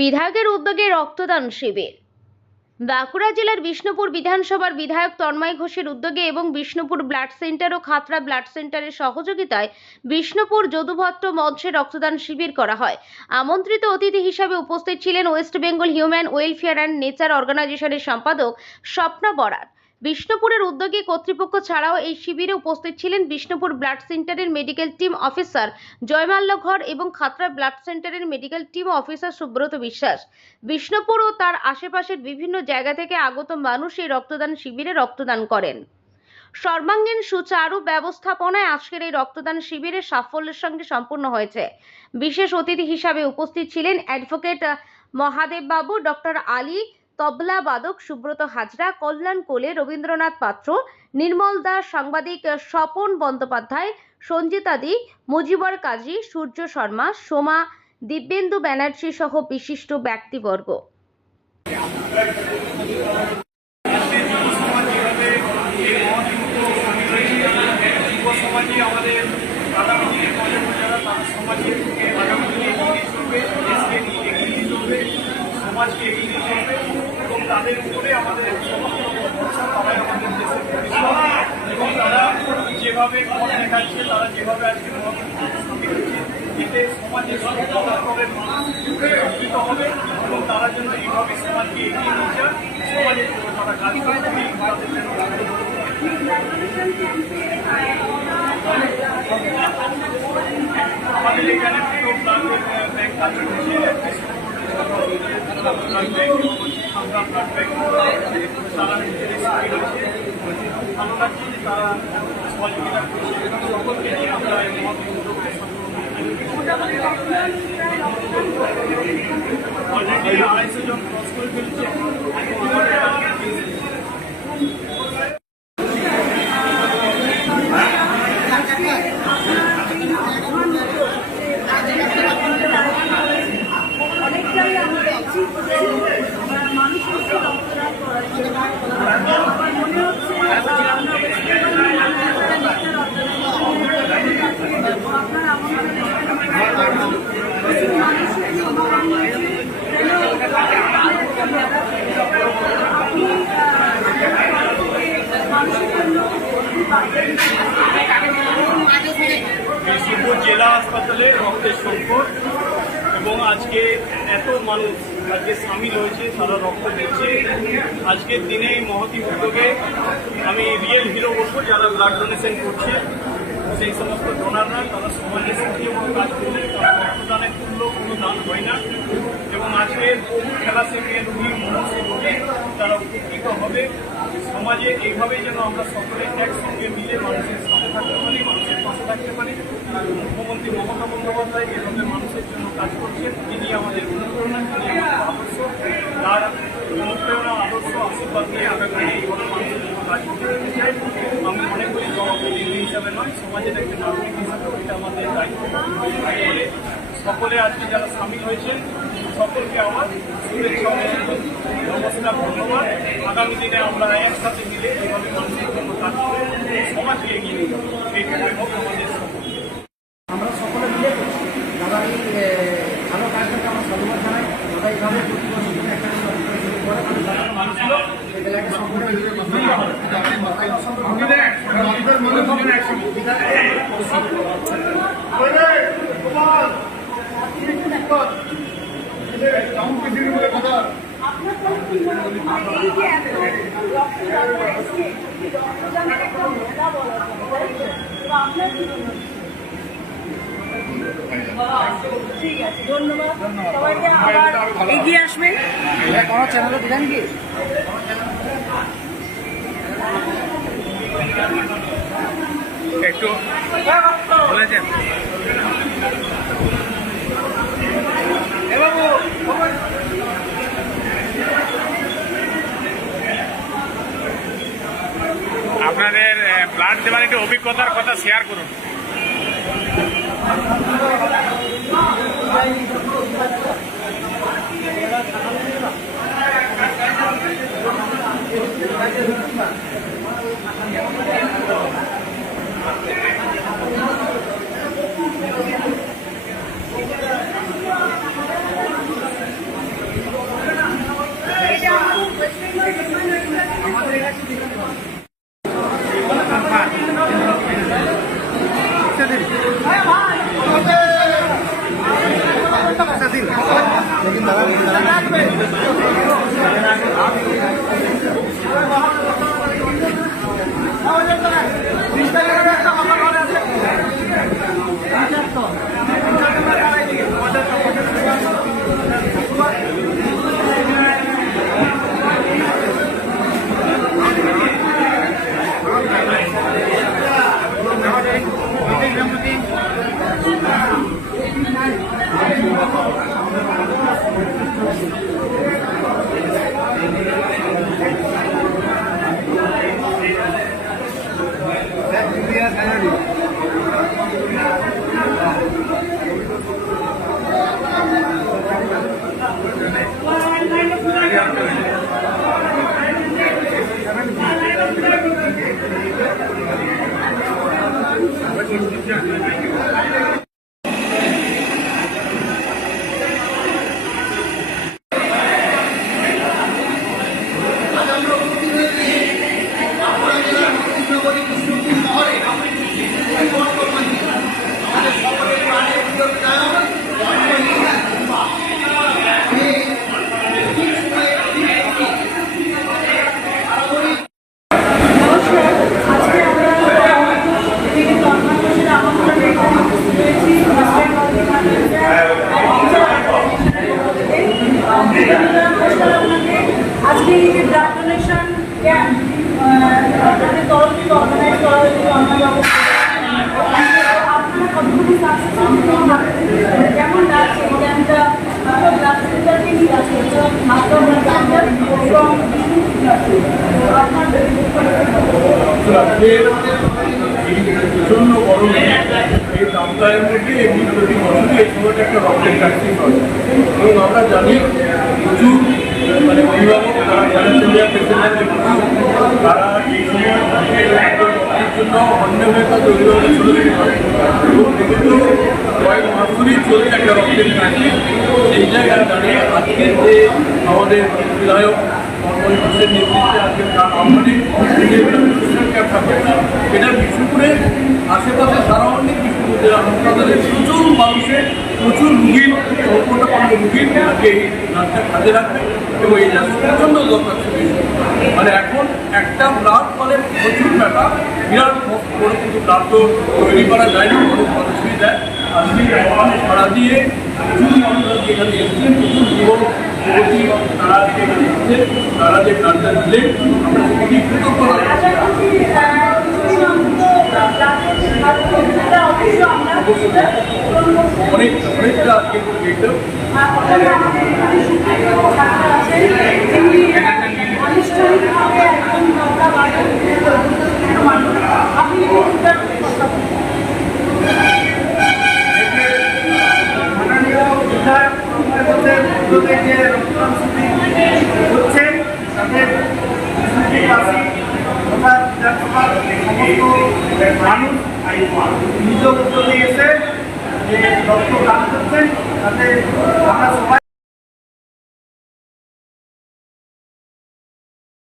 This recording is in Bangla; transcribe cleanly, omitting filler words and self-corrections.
বিধায়কের উদ্যোগে রক্তদান শিবির। বাঁকুড়া জেলার বিষ্ণুপুর বিধানসভার বিধায়ক তন্ময় ঘোষের উদ্যোগে এবং বিষ্ণুপুর ব্লাড সেন্টার ও খাতড়া ব্লাড সেন্টারের সহযোগিতায় বিষ্ণুপুর যদুভট্ট মঞ্চে রক্তদান শিবির করা হয়। আমন্ত্রিত অতিথি হিসাবে উপস্থিত ছিলেন West Bengal human welfare and nature অর্গানাইজেশনের সম্পাদক স্বপ্না বরার। বিষ্ণুপুরের উদ্যোগী কর্তৃপক্ষ ছাড়াও এই শিবিরে উপস্থিত ছিলেন বিষ্ণুপুর ব্লাড সেন্টারের মেডিকেল টিম অফিসার জয়মাল্য ঘর এবং খাতড়া ব্লাড সেন্টারের মেডিকেল টিম অফিসার সুব্রত বিশ্বাস। বিষ্ণুপুর ও তার আশেপাশের বিভিন্ন জায়গা থেকে আগত মানুষ এই রক্তদান শিবিরে রক্তদান করেন। সর্বাঙ্গীন সুচারু ব্যবস্থাপনায় আজকের এই রক্তদান শিবিরে সাফল্যের সঙ্গে সম্পূর্ণ হয়েছে। বিশেষ অতিথি হিসাবে উপস্থিত ছিলেন অ্যাডভোকেট মহাদেব বাবু, ডক্টর আলী, তবলা বাদক সুব্রত হাজরা, কল্যাণ কোলে, রবীন্দ্রনাথ পাত্র, নির্মল দাস, সাংবাদিক স্বপন বন্দ্যোপাধ্যায়, সঞ্জিতা দি, মুজিবর কাজী, সূর্য শর্মা, সোমা, দিব্যেন্দু ব্যানার্জি সহ বিশিষ্ট ব্যক্তিবর্গ। সমাজকে এগিয়ে নিয়ে চলবে এবং তাদের উপরে আমাদের সমস্ত সবাই আমাদের দেশের এবং তারা যেভাবে পথ দেখাচ্ছে, তারা যেভাবে আজকে এতে সমাজের সকলের মানুষ শিক্ষিত হবে এবং তারা জন্য এইভাবে সমাজকে এগিয়ে নিয়ে যায়, সমাজের জন্য তারা কাজ করে তাদের জন্য আমাদের এখানে দুটো ব্লাডের ব্যাংক কাজ করছে। সারা নিজেদের ভালো লাগছে যে তারা সহযোগিতা করছে এবং সকলকে নিয়ে আমরা অলরেডি 250 জন ক্রস করে ফেলছে। বিষ্ণুপুর জেলা হাসপাতালে রক্তের সংকট এবং আজকে এত মানুষ আজকে সামিল হয়েছে, তারা রক্ত দিচ্ছে। আজকের দিনে এই মহতি উদ্যোগে আমি রিয়েল হিরো বলবো যারা ব্লাড ডোনেশন করছে, সেই সমস্ত ডোনাররা তারা সমাজের সক্রিয়ভাবে কাজ করলে রক্তদানের মূল্য কোনো দান হয় না এবং আজকের বহু খেলাসেমিয়া রোগী মনসী রোগী তারা উপকৃত হবে। সমাজে এইভাবেই যেন আমরা সকলে একসঙ্গে মিলে মানুষের সাথে থাকতে পারি, মানুষের পাশে থাকতে পারি। মুখ্যমন্ত্রী মমতা বন্দ্যোপাধ্যায় যেভাবে মানুষের জন্য কাজ করছেন, তিনি আমাদের অনুপ্রেরণা, তিনি আমাদের আদর্শ। তার অনুপ্রেরণা, আদর্শ, আশীর্বাদ নিয়ে আগামী এইভাবে মানুষের জন্য কাজ করতে চাই। আমি মনে করি জনপ্রতিনিধি হিসাবে নয়, সমাজের একটা নাগরিক হিসাবে এটা আমাদের দায়িত্ব। বলে সকলে আজকে যারা সামিল হয়েছে সকলকে আমার শুভেচ্ছা, নমস্কার, ধন্যবাদ। আগামী দিনে আমরা একসাথে মিলে এইভাবে মানুষের জন্য কাজ করে সমাজকে এগিয়ে নিয়ে যাবো, এইটাই হোক আমাদের সকল। আমরা সকলে মিলে দাদা এই ভালো কাজটাকে আমরা সাধুবাদ জানাই। দাদা এইভাবে প্রতি বছর একটা মানুষগুলো এই বেলাকে সম্পূর্ণ ঠিক আছে, ধন্যবাদ সবাইকে। আবার এগিয়ে আসবেন। কোনো চ্যানেলে দিলেন কি একটু বলেছেন আপনাদের ব্লাড দেওয়ার একটু অভিজ্ঞতার কথা শেয়ার করুন। আজকে এই যে ব্লাড ডোনেশন ক্যাম্প আপনাদের তরফ থেকে অর্গানাইজ করা হয়েছে তন্ময়বাবু, আপনারা কতটুকু সাকসেসফুল, কেমন লাগছে এই ক্যাম্পটা? ব্লাড সেন্টারকে নিয়ে আছে মাত্র ব্লাড সেন্টার এবং আপনার প্রচন্ড গরমে এই দামদারের মধ্যে এমনি প্রতি বছরই এই সময়টা একটা রক্তের ক্রান্তি হয় এবং আমরা জানি প্রচুর মানে অভিভাবক তারা ফ্যালেসেমিয়া পেশেন্টদের তারা এই সময় রক্তের জন্য অন্য হয়ে তাদের অভিভাবকের চলে যেতে পারে এবং বিগত কয়েক মাস ধরেই চলছে একটা রক্তের ক্রান্তি। এই জায়গায় দাঁড়িয়ে আজকের যে আমাদের বিধায়ক তন্ময় ঘোষের নেতৃত্বে আজকের আমাদের ক্যাম্প থাকবে এটা বিষ্ণুপুরের আশেপাশে সারা অনেক বিষ্ণুপুর জেলা হাসপাতালে প্রচুর মানুষের প্রচুর রুগীর সংকটাপন্ন রুগীর আজকে এই ব্লাডটা কাজে রাখবে এবং এটা প্রচণ্ড দরকার ছিল। মানে এখন একটা ব্লাড মানে প্রচুর ব্যাপার, বিরাট বড় কিন্তু ব্লাড তো তৈরি করা যায় না, অনেক মানুষই দেয়। আজকে সারা দিয়ে প্রচুর মানুষ আজকে এখানে এসেছেন, প্রচুর যুবক যুবতী তারা আজকে এখানে এসেছেন, তারা যে ব্লাডটা দিলেন আমরা খুবই কৃতজ্ঞতা। অনেকটা আজকে দেখলাম যে রক্তদান হচ্ছে তাদের বিধানসভার সমস্ত মানুষ নিজ উদ্যোগে এসে যে রক্ত দান করছেন তাতে আমরা সবাই